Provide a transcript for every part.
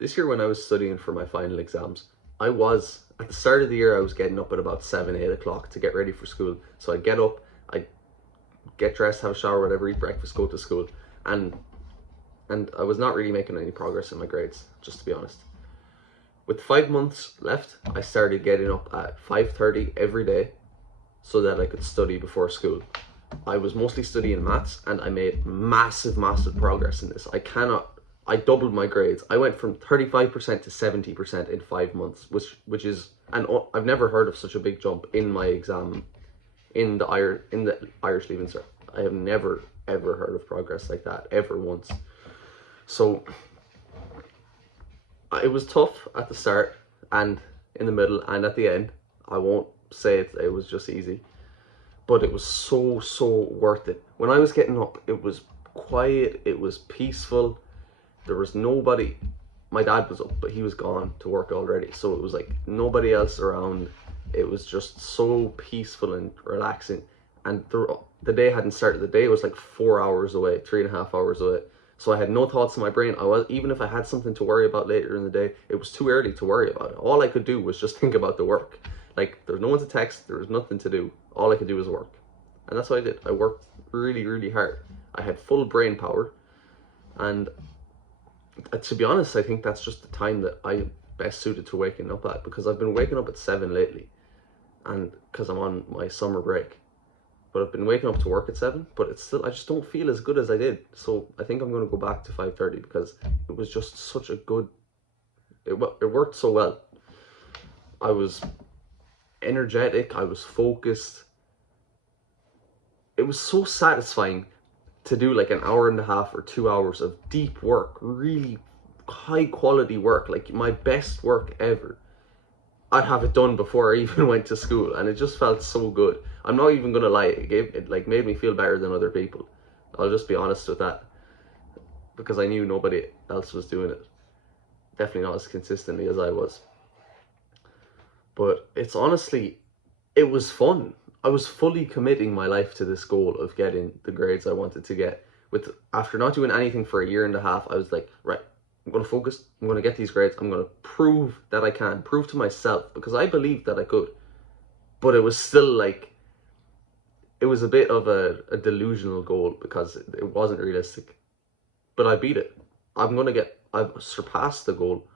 This year when I was studying for my final exams, I was, at the start of the year, I was getting up at about 7, 8 o'clock to get ready for school. So I'd get up, I'd get dressed, have a shower, whatever, eat breakfast, go to school. And I was not really making any progress in my grades, just to be honest. With 5 months left, I started getting up at 5:30 every day so that I could study before school. I was mostly studying maths and I made massive, massive progress in this. I doubled my grades. I went from 35% to 70% in 5 months, which is, and I've never heard of such a big jump in my exam in the Irish Leaving Cert. I have never ever heard of progress like that ever once. So it was tough at the start and in the middle and at the end. I won't say it was just easy, but it was so worth it. When I was getting up, it was quiet, it was peaceful. There was nobody. My dad was up, but he was gone to work already, so it was like nobody else around. It was just so peaceful and relaxing. And the day hadn't started. The day was like 4 hours away, 3.5 hours away. So I had no thoughts in my brain. Even if I had something to worry about later in the day, it was too early to worry about it. All I could do was just think about the work. Like, there's no one to text, there was nothing to do. All I could do was work. And that's what I did. I worked really, really hard. I had full brain power. And to be honest, I think that's just the time that I'm best suited to waking up at, because I've been waking up at 7 lately, and because I'm on my summer break. But I've been waking up to work at 7, but it's still, I just don't feel as good as I did. So I think I'm going to go back to 5:30 because it was just such a good, it worked so well. I was energetic, I was focused. It was so satisfying to do like an hour and a half or 2 hours of deep work, really high quality work, like my best work ever. I'd have it done before I even went to school, and it just felt so good. I'm not even gonna lie, it like made me feel better than other people. I'll just be honest with that, because I knew nobody else was doing it. Definitely not as consistently as I was. But it's honestly, it was fun. I was fully committing my life to this goal of getting the grades I wanted to get. After not doing anything for a year and a half, I was like, right, I'm going to focus. I'm going to get these grades. I'm going to prove that I can, prove to myself, because I believed that I could. But it was still like, it was a bit of a delusional goal because it wasn't realistic. But I beat it. I've surpassed the goal.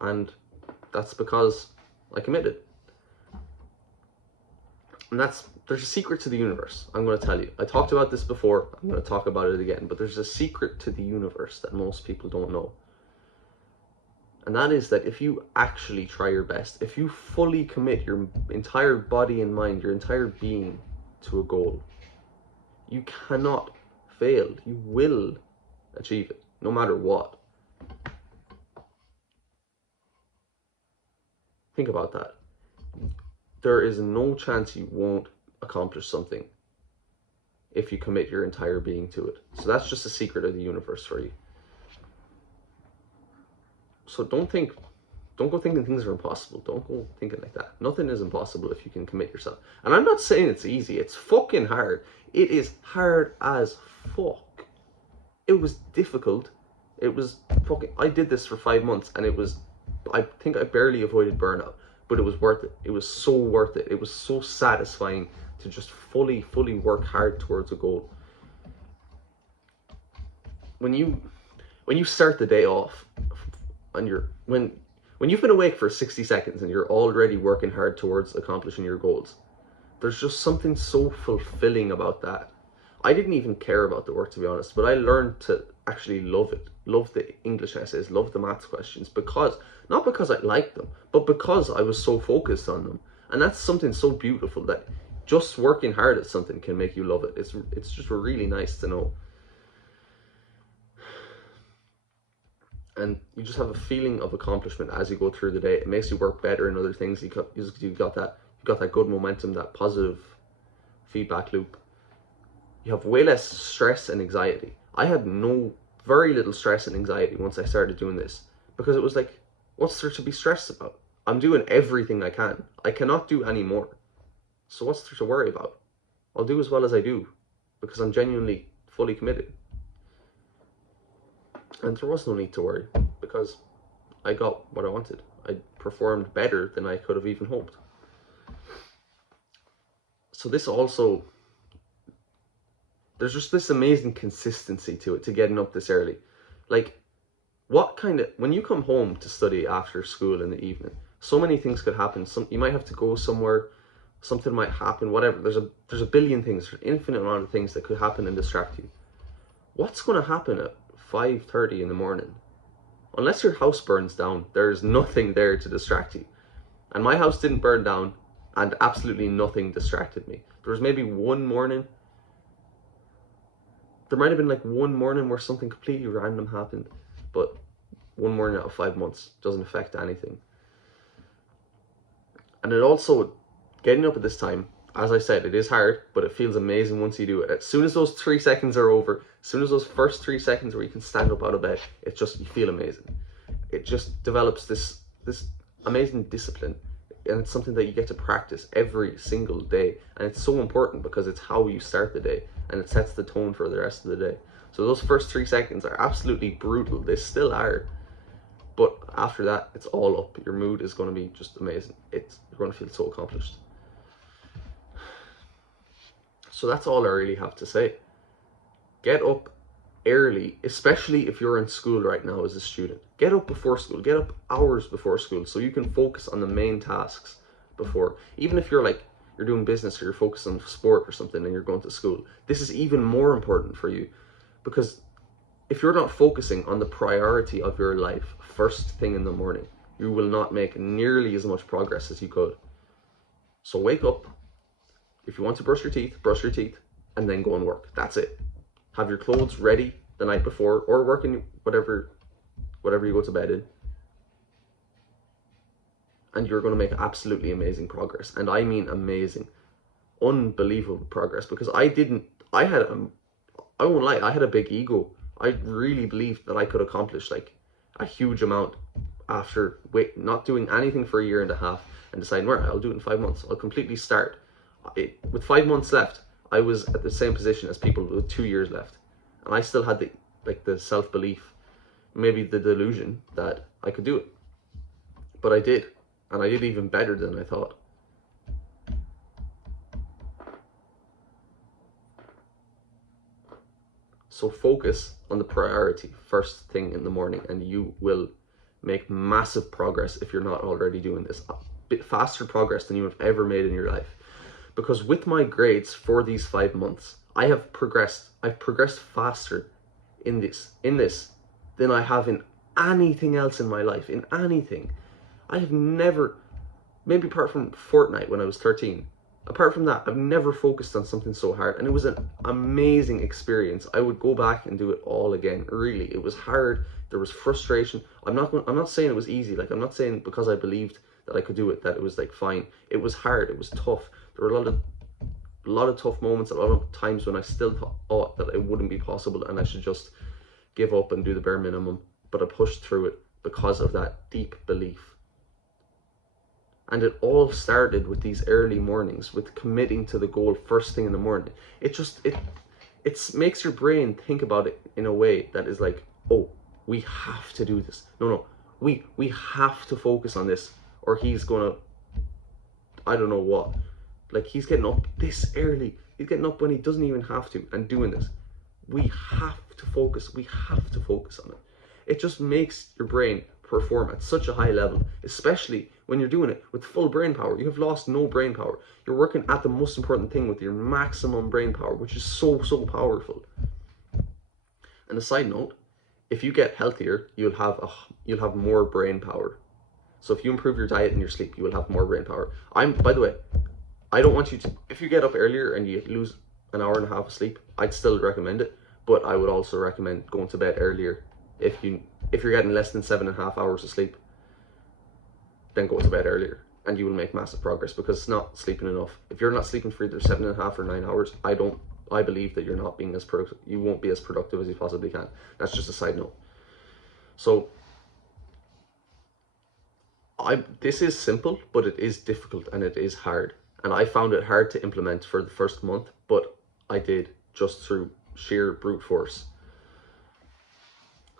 And that's because I committed. And there's a secret to the universe, I'm going to tell you. I talked about this before, I'm going to talk about it again, but there's a secret to the universe that most people don't know. And that is that if you actually try your best, if you fully commit your entire body and mind, your entire being to a goal, you cannot fail. You will achieve it, no matter what. Think about that. There is no chance you won't accomplish something if you commit your entire being to it. So that's just a secret of the universe for you. So don't go thinking things are impossible. Don't go thinking like that. Nothing is impossible if you can commit yourself. And I'm not saying it's easy. It's fucking hard. It is hard as fuck. It was difficult. It was fucking, I did this for 5 months and I think I barely avoided burnout. But it was worth it. It was so worth it. It was so satisfying to just fully work hard towards a goal. When you start the day off, and when you've been awake for 60 seconds and you're already working hard towards accomplishing your goals, there's just something so fulfilling about that. I didn't even care about the work, to be honest, but I learned to actually love it. Love the English essays, love the maths questions, not because I liked them, but because I was so focused on them. And that's something so beautiful, that just working hard at something can make you love it. It's just really nice to know. And you just have a feeling of accomplishment as you go through the day. It makes you work better in other things. You got that good momentum, that positive feedback loop. You have way less stress and anxiety. I had very little stress and anxiety once I started doing this, because it was like, what's there to be stressed about? I'm doing everything I can. I cannot do any more. So what's there to worry about? I'll do as well as I do, because I'm genuinely fully committed. And there was no need to worry, because I got what I wanted. I performed better than I could have even hoped. So this also, there's just this amazing consistency to it, to getting up this early. Like, when you come home to study after school in the evening, so many things could happen. You might have to go somewhere, something might happen, whatever. There's a billion things, there's an infinite amount of things that could happen and distract you. What's going to happen at 5:30 in the morning? Unless your house burns down, there's nothing there to distract you. And my house didn't burn down, and absolutely nothing distracted me. There was maybe one morning, there might have been like one morning where something completely random happened, but one morning out of 5 months doesn't affect anything. And it also, getting up at this time, as I said, it is hard, but it feels amazing once you do it. As soon as those 3 seconds are over, as soon as those first 3 seconds where you can stand up out of bed, it's just, you feel amazing. It just develops this amazing discipline, and it's something that you get to practice every single day. And it's so important because it's how you start the day, and it sets the tone for the rest of the day. So those first 3 seconds are absolutely brutal. They still are. But after that, it's all up. Your mood is going to be just amazing. You're going to feel so accomplished. So that's all I really have to say. Get up early, especially if you're in school right now as a student. Get up before school. Get up hours before school so you can focus on the main tasks before. Even if you're doing business or you're focused on sport or something and you're going to school, this is even more important for you, because if you're not focusing on the priority of your life first thing in the morning, you will not make nearly as much progress as you could. So wake up. If you want to brush your teeth, and then go and work. That's it. Have your clothes ready the night before, or working whatever you go to bed in. And you're going to make absolutely amazing progress. And I mean amazing, unbelievable progress, because I won't lie, I had a big ego. I really believed that I could accomplish like a huge amount after not doing anything for a year and a half and deciding, right, I'll do it in 5 months. I'll completely start. With 5 months left, I was at the same position as people with 2 years left. And I still had the self-belief, maybe the delusion that I could do it. But I did. And I did even better than I thought. So focus on the priority first thing in the morning, and you will make massive progress if you're not already doing this. A bit faster progress than you have ever made in your life. Because with my grades for these 5 months, I've progressed faster in this than I have in anything else in my life. In anything. I have never, maybe apart from Fortnite when I was 13, apart from that, I've never focused on something so hard. And it was an amazing experience. I would go back and do it all again. Really, it was hard. There was frustration. I'm not saying it was easy. Like, I'm not saying because I believed that I could do it that it was like fine. It was hard. It was tough. There were a lot of tough moments, a lot of times when I still thought that it wouldn't be possible and I should just give up and do the bare minimum. But I pushed through it because of that deep belief. And it all started with these early mornings, with committing to the goal first thing in the morning. It makes your brain think about it in a way that is like, oh, we have to do this. No, we have to focus on this, or he's gonna, I don't know what. Like, he's getting up this early. He's getting up when he doesn't even have to and doing this. We have to focus. We have to focus on it. It just makes your brain perform at such a high level, especially when you're doing it with full brain power. You have lost no brain power. You're working at the most important thing with your maximum brain power, which is so powerful. And a side note, if you get healthier, you'll have more brain power. So if you improve your diet and your sleep, you will have more brain power. By the way, I don't want you to, if you get up earlier and you lose an hour and a half of sleep, I'd still recommend it. But I would also recommend going to bed earlier. If you're getting less than 7.5 hours of sleep, then go to bed earlier and you will make massive progress, because it's not sleeping enough. If you're not sleeping for either 7.5 or 9 hours, I believe that you're not being as productive. You won't be as productive as you possibly can. That's just a side note. So this is simple, but it is difficult and it is hard. And I found it hard to implement for the first month, but I did, just through sheer brute force.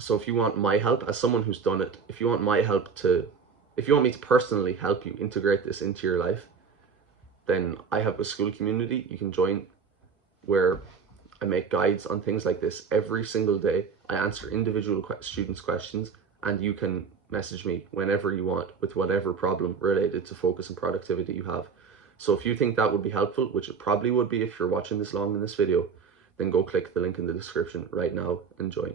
So if you want my help, as someone who's done it, if you want my help to, if you want me to personally help you integrate this into your life, then I have a school community you can join where I make guides on things like this every single day. I answer individual students' questions, and you can message me whenever you want with whatever problem related to focus and productivity you have. So if you think that would be helpful, which it probably would be if you're watching this long in this video, then go click the link in the description right now and join.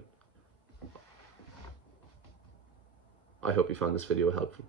I hope you found this video helpful.